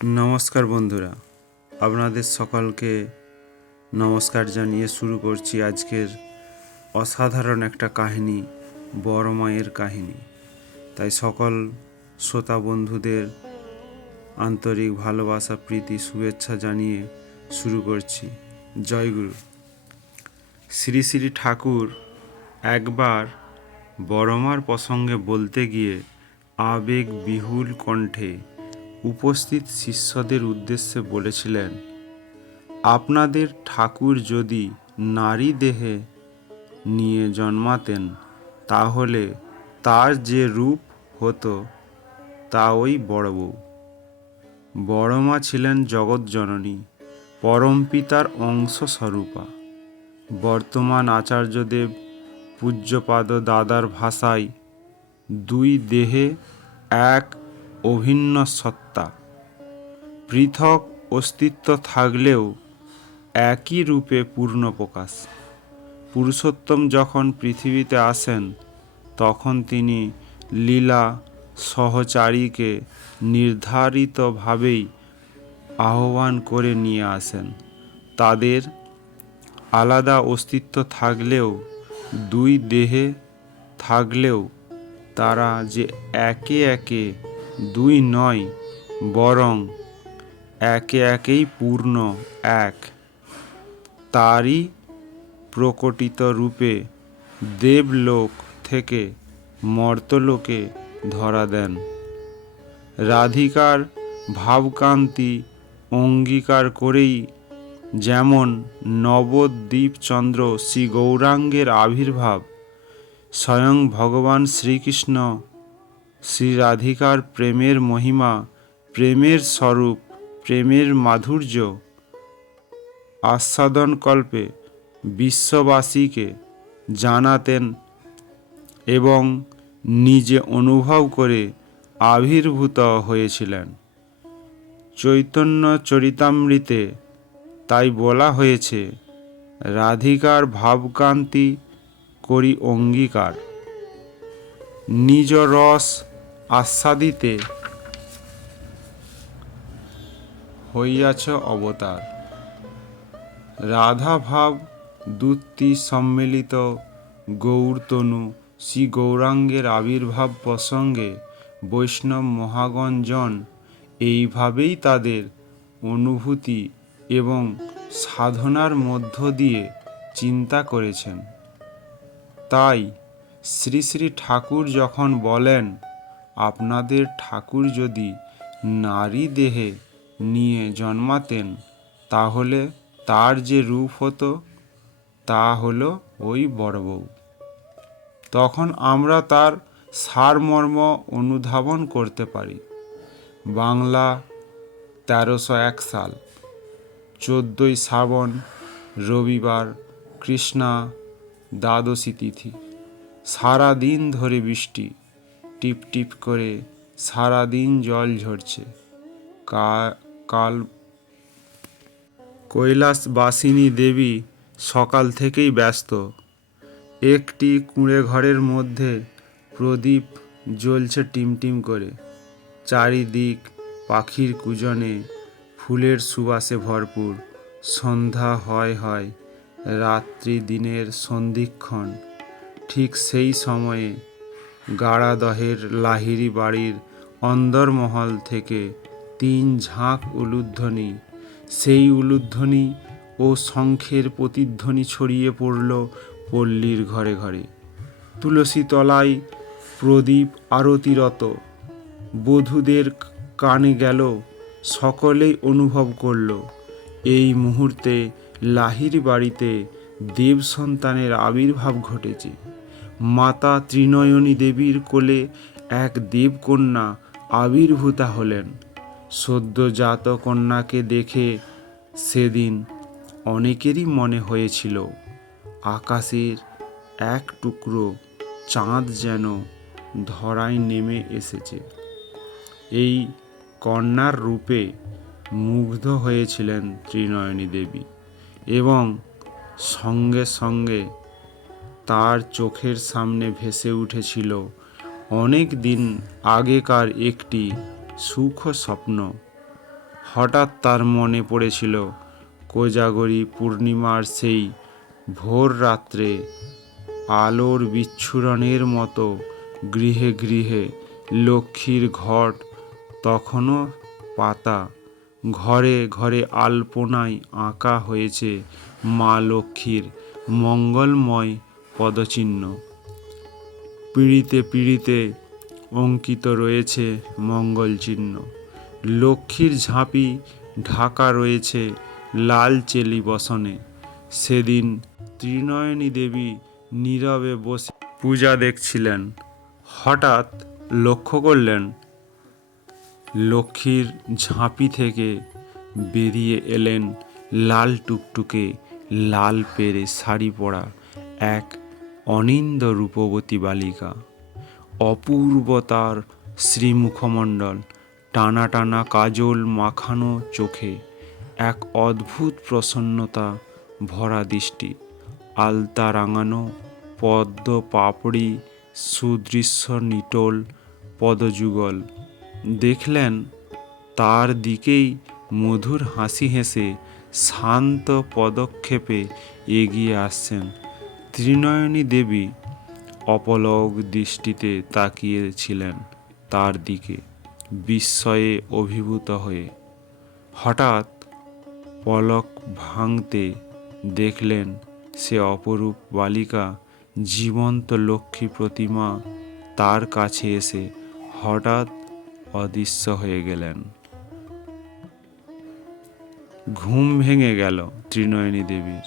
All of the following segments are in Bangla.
নমস্কার বন্ধুরা, আপনাদের সকলকে নমস্কার জানিয়ে শুরু করছি আজকের অসাধারণ একটা কাহিনী, বড় মায়ের কাহিনী। তাই সকল শ্রোতা বন্ধুদের আন্তরিক ভালোবাসা, প্রীতি, শুভেচ্ছা জানিয়ে শুরু করছি। জয়গুরু। শ্রী শ্রী ঠাকুর একবার বড়মার প্রসঙ্গে বলতে গিয়ে আবেগ বিহুল কণ্ঠে উপস্থিত শিষ্যদের উদ্দেশ্যে বলেছিলেন, আপনাদের ঠাকুর যদি নারী দেহে নিয়ে জন্মাতেন তাহলে তার যে রূপ হতো তা ওই বড় বউ। বড়মা ছিলেন জগৎজননী, পরমপিতার অংশস্বরূপা। বর্তমান আচার্যদেব পূজ্যপাদ দাদার ভাষায় দুই দেহে এক অভিন্ন সত্তা, পৃথক অস্তিত্ব থাকলেও একই রূপে পূর্ণ প্রকাশ। পুরুষোত্তম যখন পৃথিবীতে আসেন তখন তিনি লীলা সহচারীকে নির্ধারিতভাবেই আহ্বান করে নিয়ে আসেন। তাদের আলাদা অস্তিত্ব থাকলেও, দুই দেহে থাকলেও তারা যে একে একে দুই নয়, বরং একে একেই পূর্ণ এক, তারই প্রকটিত রূপে দেবলোক থেকে মর্তলোকে ধরা দেন। রাধিকার ভাবকান্তি অঙ্গীকার করেই যেমন নবদ্বীপচন্দ্র শ্রী গৌরাঙ্গের আবির্ভাব, স্বয়ং ভগবান শ্রীকৃষ্ণ শ্রী রাধিকার প্রেমের মহিমা, প্রেমের স্বরূপ, প্রেমের মাধুর্য আস্বাদনকল্পে বিশ্ববাসীকে জানাতেন এবং নিজে অনুভব করে আবির্ভূত হয়েছিলেন। চৈতন্য চরিতামৃতে তাই বলা হয়েছে, রাধিকার ভাবকান্তি করি অঙ্গীকার, নিজ রস আস্বাদিতে হইয়াছ অবতার। রাধা ভাব দ্যুতি সম্মিলিত গৌরতনু শ্রী গৌরাঙ্গের আবির্ভাব প্রসঙ্গে বৈষ্ণব মহাগণজন এইভাবেই তাদের অনুভূতি এবং সাধনার মধ্য দিয়ে চিন্তা করেছেন। তাই শ্রী শ্রী ঠাকুর যখন বলেন, আপনাদের ঠাকুর যদি নারী দেহে নিয়ে জন্মাতেন তাহলে তার যে রূপ হতো তা হলো ওই বড় বউ, তখন আমরা তার সারমর্ম অনুধাবন করতে পারি। বাংলা 1301 সাল, 14ই শ্রাবণ, রবিবার, কৃষ্ণা দ্বাদশী তিথি। সারা দিন ধরে বৃষ্টি, টিপ টিপ করে সারা দিন জল ঝরছে। কাল কৈলাসবাসিনী দেবী সকাল থেকেই ব্যস্ত। একটি কুঁড়ে ঘরের মধ্যে প্রদীপ জ্বলছে টিমটিম করে। চারিদিক পাখির কুজনে, ফুলের সুবাসে ভরপুর। সন্ধ্যা হয়, রাত্রি দিনের সন্ধিক্ষণ। ঠিক সেই সময়ে গাড়াদহের লাহিড়ী বাড়ির অন্দরমহল থেকে 3 ঝাঁক উলুধ্বনি, সেই উলুধ্বনি ও শঙ্খের প্রতিধ্বনি ছড়িয়ে পড়ল পল্লীর ঘরে ঘরে। তুলসী তলায় প্রদীপ আরতিরত বধূদের কানে গেল, সকলেই অনুভব করল এই মুহূর্তে লাহিড়ী বাড়িতে দেব সন্তানের আবির্ভাব ঘটেছে। মাতা ত্রিনয়নী দেবীর কোলে এক দেবকন্যা আবির্ভূতা হলেন। সদ্যজাত কন্যাকে দেখে সেদিন অনেকেরই মনে হয়েছিল আকাশের এক টুকরো চাঁদ যেন ধরায় নেমে এসেছে। এই কন্যার রূপে মুগ্ধ হয়েছিলেন ত্রিনয়নী দেবী এবং সঙ্গে সঙ্গে তার চোখের সামনে ভেসে উঠেছিল অনেক দিন আগেকার একটি সুখ স্বপ্ন। হঠাৎ তার মনে পড়েছিল কোজাগরী পূর্ণিমার সেই ভোর রাত্রে আলোর বিচ্ছুরণের মতো গৃহে গৃহে লক্ষ্মীর ঘট তখনও পাতা, ঘরে ঘরে আলপনায় আঁকা হয়েছে মা লক্ষ্মীর মঙ্গলময় পদচিহ্ন। পিঁড়িতে পিঁড়িতে অঙ্কিত রয়েছে মঙ্গল চিহ্ন। লক্ষ্মীর ঝাঁপি ঢাকা রয়েছে লাল চেলি বসনে। সেদিন ত্রিনয়নী দেবী নীরবে বসে পূজা দেখছিলেন। হঠাৎ লক্ষ্য করলেন লক্ষ্মীর ঝাঁপি থেকে বেরিয়ে এলেন লাল টুকটুকে লাল পেরে শাড়ি পরা এক অনিন্দ রূপবতী বালিকা। অপূর্ব তার শ্রীমুখমণ্ডল, টানা টানা কাজল মাখানো চোখে এক অদ্ভুত প্রসন্নতা ভরা দৃষ্টি, আলতা রাঙানো পদ্ম পাপড়ি, সুদৃশ্য নিটোল পদযুগল। দেখলেন তার দিকেই মধুর হাসি হেসে শান্ত পদক্ষেপে এগিয়ে আসছেন ত্রিনয়নী দেবী। অপলক দৃষ্টিতে তাকিয়েছিলেন তার দিকে বিস্ময়ে অভিভূত হয়ে। হঠাৎ পলক ভাঙতে দেখলেন সে অপরূপ বালিকা জীবন্ত লক্ষ্মী প্রতিমা তার কাছে এসে হঠাৎ অদৃশ্য হয়ে গেলেন। ঘুম ভেঙে গেল ত্রিনয়নী দেবীর।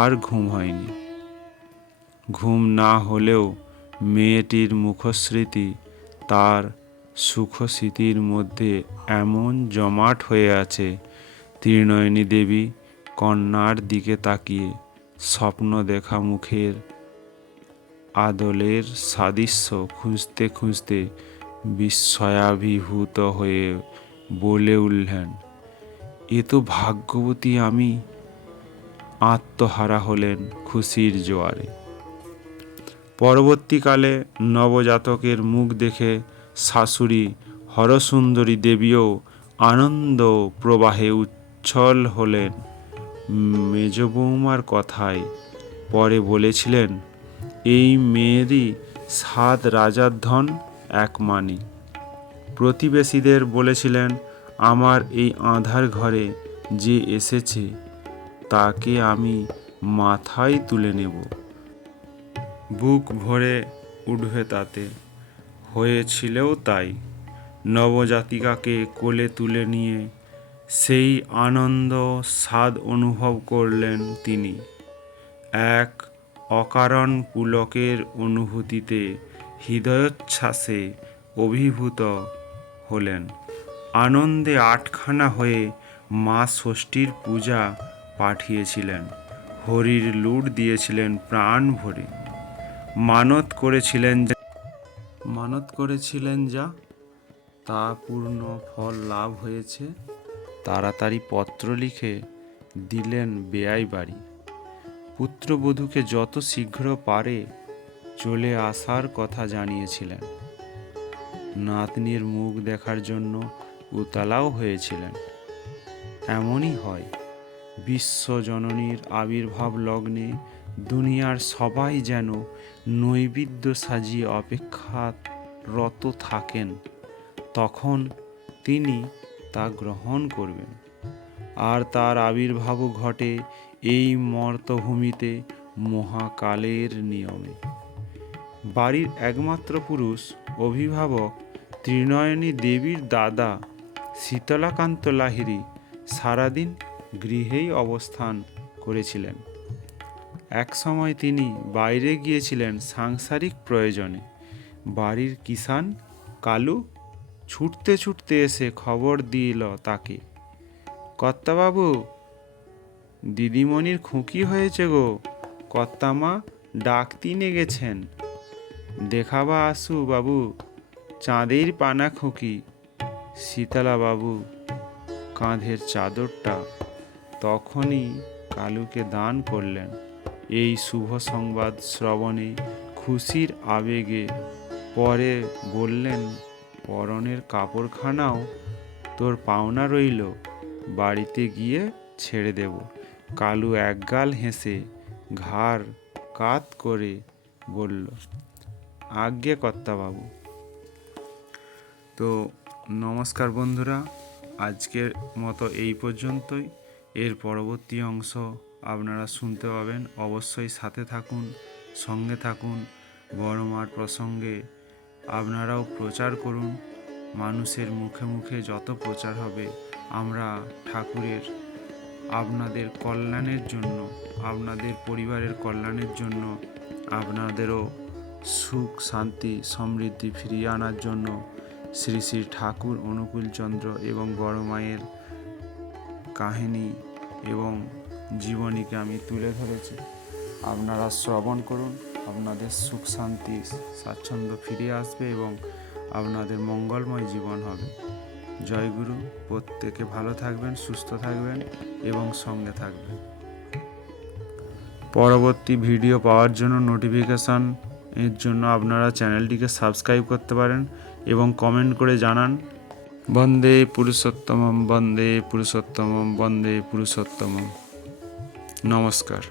আর ঘুম হয়নি। ঘুম না হলেও মেয়েটির মুখস্মৃতি তার সুখস্মৃতির মধ্যে এমন জমাট হয়ে আছে। ত্রিনয়নী দেবী কন্যার দিকে তাকিয়ে স্বপ্ন দেখা মুখের আদলের সাদৃশ্য খুঁজতে খুঁজতে বিস্ময়াভিভূত হয়ে বলে উঠলেন, এ তো ভাগ্যবতী আমি। আত্মহারা হলেন খুশির জোয়ারে। পরবর্তীকালে নবজাতকের মুখ দেখে শাশুড়ি হরসুন্দরী দেবীও আনন্দ প্রবাহে উচ্ছল হলেন। মেজ বৌমার কথায় পরে বলেছিলেন, এই মেয়েরই 7 রাজার ধন এক মানি। প্রতিবেশীদের বলেছিলেন, আমার এই আঁধার ঘরে যে এসেছে তাকে আমি মাথায় তুলে নেব। বুক ভরে উঠবে তাতে। হয়েছিলও তাই। নবজাতিকাকে কোলে তুলে নিয়ে সেই আনন্দ স্বাদ অনুভব করলেন তিনি। এক অকারণ পুলকের অনুভূতিতে হৃদয়োচ্ছ্বাসে অভিভূত হলেন। আনন্দে আটখানা হয়ে মা ষষ্ঠীর পূজা পাঠিয়েছিলেন। হরির লুট দিয়েছিলেন প্রাণ ভরে। মানত করেছিলেন যা তা পূর্ণ ফল লাভ হয়েছে। তাড়াতাড়ি পত্র লিখে দিলেন বেয়াই বাড়ি। পুত্রবধূকে যত শীঘ্র পারে চলে আসার কথা জানিয়েছিলেন। নাতনির মুখ দেখার জন্য উতালাও হয়েছিলেন। এমনই হয়, বিশ্বজননীর আবির্ভাব লগ্নে দুনিয়ার সবাই যেন নৈবেদ্য সাজিয়ে অপেক্ষারত থাকেন। তখন তিনি তা গ্রহণ করবেন। আর তার আবির্ভাবও ঘটে এই মর্তভূমিতে মহাকালের নিয়মে। বাড়ির একমাত্র পুরুষ অভিভাবক ত্রিনয়নী দেবীর দাদা শীতলাকান্ত লাহিড়ী সারাদিন গৃহেই অবস্থান করেছিলেন। একসময় তিনি বাইরে গিয়েছিলেন সাংসারিক প্রয়োজনে। বাড়ির কিষাণ কালু ছুটতে ছুটতে এসে খবর দিল তাকে, কর্তাবাবু, দিদিমণির খুঁকি হয়েছে গো, কর্তামা ডাকতিনে গেছেন। দেখাবা আসু বাবু, চাঁদের পানা খুঁকি। শীতলা বাবু কাঁধের চাদরটা তখনই কালুকে দান করলেন। এই শুভ সংবাদ শ্রবণে খুশির আবেগে পরে বললেন, পরনের কাপড়খানাও তোর পাওনা রইল, বাড়িতে গিয়ে ছেড়ে দেব। কালু একগাল হেসে ঘাড় কাত করে বলল, আজ্ঞে কর্তাবাবু। তো নমস্কার বন্ধুরা, আজকের মতো এই পর্যন্তই। এর পরবর্তী অংশ আপনারা শুনতে পাবেন। অবশ্যই সাথে থাকুন, সঙ্গে থাকুন। বড় মার প্রসঙ্গে আপনারাও প্রচার করুন। মানুষের মুখে মুখে যত প্রচার হবে, আমরা ঠাকুরের আপনাদের কল্যাণের জন্য, আপনাদের পরিবারের কল্যাণের জন্য, আপনাদেরও সুখ শান্তি সমৃদ্ধি ফিরিয়ে আনার জন্য শ্রী শ্রী ঠাকুর অনুকূলচন্দ্র এবং বড় মায়ের কাহিনী এবং জীবনীকে আমি তুলে ধরেছি। আপনারা শ্রবণ করুন, আপনাদের সুখ শান্তি স্বাচ্ছন্দ্য ফিরে আসবে এবং আপনাদের মঙ্গলময় জীবন হবে। জয় গুরু। প্রত্যেকে ভালো থাকবেন, সুস্থ থাকবেন এবং সঙ্গে থাকবেন। পরবর্তী ভিডিও পাওয়ার জন্য নোটিফিকেশান এর জন্য আপনারা চ্যানেলটিকে সাবস্ক্রাইব করতে পারেন এবং কমেন্ট করে জানান, বন্দে পুরুষোত্তমম, বন্দে পুরুষোত্তমম, বন্দে পুরুষোত্তমম। নমস্কার।